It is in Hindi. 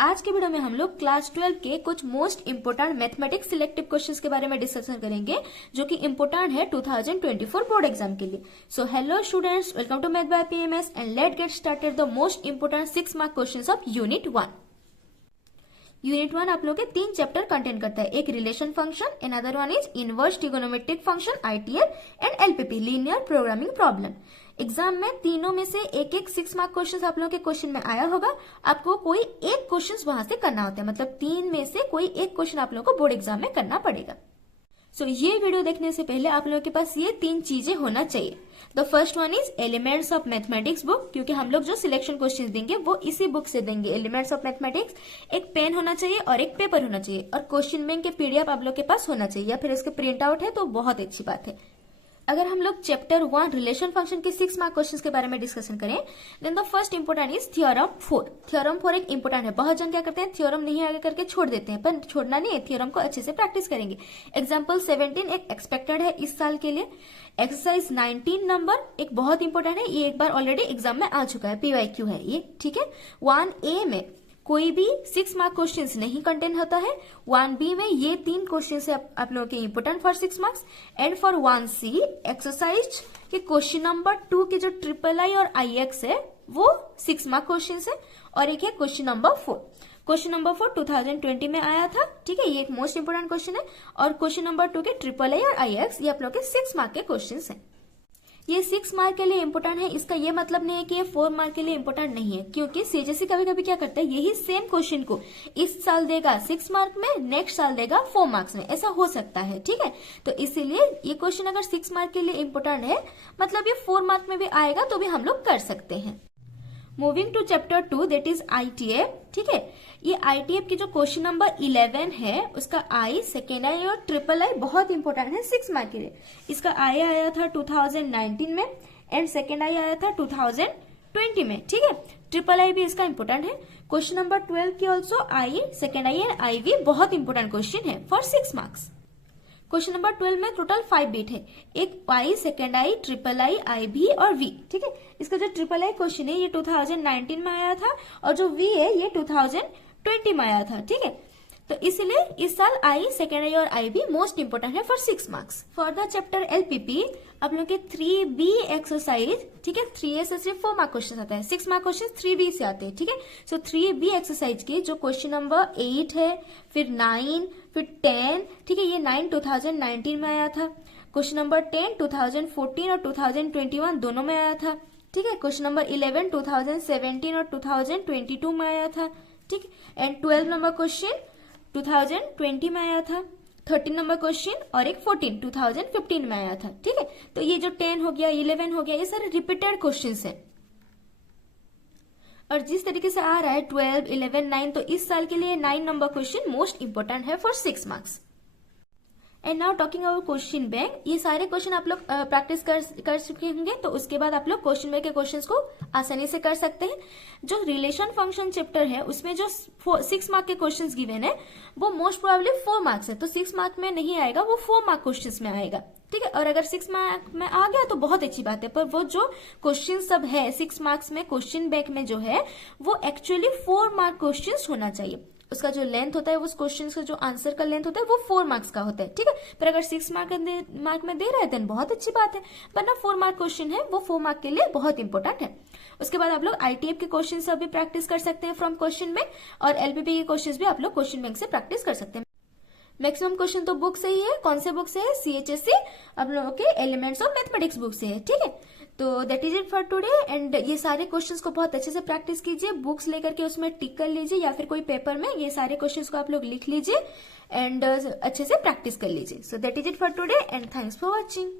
आज के वीडियो में हम लोग क्लास 12 के कुछ most important mathematics selective questions के बारे में डिस्कशन करेंगे जो कि इंपोर्टेंट है 2024 बोर्ड एग्जाम के लिए। So hello students, welcome to math by PMS and let get started the most important 6 mark questions of unit 1। Unit 1 आप लोग के 3 चैप्टर कंटेंट करता है। एक relation function, another one is inverse trigonometric function ITL and LPP linear programming problem. Exam में तीनों में से एक एक 6 मार्क क्वेश्चन आप लोगों के क्वेश्चन में आया होगा। आपको कोई एक क्वेश्चन वहां से करना होता है, मतलब 3 में से कोई एक क्वेश्चन आप लोगों को बोर्ड एग्जाम में करना पड़ेगा। सो ये वीडियो देखने से पहले आप लोगों के पास ये 3 चीजें होना चाहिए। The first one is elements of mathematics book, क्योंकि हम लोग जो सिलेक्शन क्वेश्चन देंगे वो इसी बुक से देंगे। एलिमेंट्स ऑफ मैथमेटिक्स, एक पेन होना चाहिए और एक पेपर होना चाहिए, और क्वेश्चन बैंक के पीडीएफ आप लोग के पास होना चाहिए, या फिर इसके प्रिंट आउट है तो बहुत अच्छी बात है। अगर हम लोग चैप्टर 1 रिलेशन फंक्शन के 6 मार्क क्वेश्चंस के बारे में डिस्कशन करें, then the first important is theorem 4। Theorem 4 एक इंपोर्टेंट है। बहुत जन क्या करते हैं, थ्योरम नहीं आगे करके छोड़ देते हैं, पर छोड़ना नहीं है, थ्योरम को अच्छे से प्रैक्टिस करेंगे। एग्जाम्पल 17 एक एक्सपेक्टेड है इस साल के लिए। एक्सरसाइज 19 नंबर एक बहुत इंपोर्टेंट है, ये एक बार ऑलरेडी एग्जाम में आ चुका है, पीवाईक्यू है ये, ठीक है। 1A में कोई भी 6 मार्क क्वेश्चंस नहीं कंटेंट होता है। 1B में ये 3 क्वेश्चंस है आप लोगों के important for 6 marks. And for 1C exercise के क्वेश्चन नंबर 2 के जो III और IX है वो 6 मार्क क्वेश्चंस है, और एक है क्वेश्चन नंबर 4। क्वेश्चन नंबर 4 2020 में आया था, ठीक है, ये एक मोस्ट इंपोर्टेंट क्वेश्चन है। और क्वेश्चन नंबर 2 के III और IX ये आप लोग के 6 मार्क के क्वेश्चन है। ये 6 मार्क के लिए इंपोर्टेंट है, इसका ये मतलब नहीं है कि ये 4 मार्क के लिए इंपोर्टेंट नहीं है, क्योंकि सीजीसी कभी कभी क्या करता है, यही सेम क्वेश्चन को इस साल देगा 6 मार्क में, नेक्स्ट साल देगा 4 मार्क्स में, ऐसा हो सकता है, ठीक है। तो इसीलिए ये क्वेश्चन अगर 6 मार्क के लिए इंपोर्टेंट है, मतलब ये 4 मार्क में भी आएगा तो भी हम लोग कर सकते हैं। Moving to chapter 2 that is ITF, ठीक है। ये आईटीएफ की जो क्वेश्चन नंबर 11 है उसका आई, सेकेंड आई और III बहुत इंपॉर्टेंट है 6 मार्क के लिए। इसका आई आया था 2019 में एंड सेकेंड आई आया था 2020 में, ठीक है। III भी इसका इंपॉर्टेंट है। क्वेश्चन नंबर 12 की also I, second I and I भी बहुत इंपॉर्टेंट क्वेश्चन है फॉर 6 मार्क्स। क्वेश्चन नंबर 12 में टोटल 5 बिट है, एक आई, सेकेंड आई, III, IB और V, ठीक है। इसका जो III क्वेश्चन है ये 2019 में आया था, और जो V है ये 2020 में आया था, ठीक है। तो इसलिए इस साल आई, सेकेंड आई और IB मोस्ट इंपोर्टेंट है for 6 marks. For the chapter LPP आप लोग के 3B एक्सरसाइज, ठीक है, 3A से सिर्फ 4 मार्क क्वेश्चन आता है, 6 मार्क क्वेश्चन 3B से आते हैं, ठीक है। सो 3B एक्सरसाइज की जो क्वेश्चन नंबर 8 है, फिर 9, फिर 10, ठीक है, ये 9 2019 में आया था। क्वेश्चन नंबर 10 2014 और 2021 दोनों में आया था, ठीक है। क्वेश्चन नंबर 11 2017 और 2022 में आया था, ठीक है। एंड 12 नंबर क्वेश्चन 2020 में आया था। 13 नंबर क्वेश्चन और एक 14 2015 में आया था, ठीक है। तो ये जो 10 हो गया, 11 हो गया, ये सारे रिपीटेड क्वेश्चंस हैं। और जिस तरीके से आ रहा है 12, 11, 9, तो इस साल के लिए 9 नंबर क्वेश्चन मोस्ट इंपोर्टेंट है for 6 marks. And now talking about question bank, ये सारे क्वेश्चन आप लोग प्रैक्टिस कर चुके होंगे, तो उसके बाद आप लोग क्वेश्चन बैंक के क्वेश्चंस को आसानी से कर सकते हैं। जो रिलेशन फंक्शन चैप्टर है उसमें जो 6 मार्क के क्वेश्चंस गिवन है वो मोस्ट प्रोबेबली 4 मार्क्स है, तो 6 मार्क में नहीं आएगा, वो 4 मार्क क्वेश्चंस में आएगा, ठीक है। और अगर 6 मार्क में आ गया तो बहुत अच्छी बात है, पर वो जो क्वेश्चन सब है 6 मार्क्स में क्वेश्चन बैंक में जो है वो एक्चुअली 4 मार्क क्वेश्चन होना चाहिए। उसका जो लेंथ होता है, उस क्वेश्चन का जो आंसर का लेंथ होता है वो 4 मार्क्स का होता है, ठीक है। पर अगर 6 मार्क में दे रहा है देन बहुत अच्छी बात है, वरना 4 मार्क क्वेश्चन है वो 4 मार्क के लिए बहुत इंपॉर्टेंट है। उसके बाद आप लोग आईटीएफ के क्वेश्चन सब भी प्रैक्टिस कर सकते हैं फ्रॉम क्वेश्चन बैंक, और एलपीपी के क्वेश्चन भी आप लोग क्वेश्चन बैंक से प्रैक्टिस कर सकते हैं। मैक्सिमम क्वेश्चन तो बुक से ही है। कौन से बुक से है? CHSE आप लोगों के एलिमेंट्स ऑफ मैथमेटिक्स बुक से है, ठीक है। तो that is it for today. And ये सारे क्वेश्चंस को बहुत अच्छे से प्रैक्टिस कीजिए, बुक्स लेकर के उसमें टिक कर लीजिए, या फिर कोई पेपर में ये सारे क्वेश्चंस को आप लोग लिख लीजिए एंड अच्छे से प्रैक्टिस कर लीजिए। So that is it for today and thanks for watching.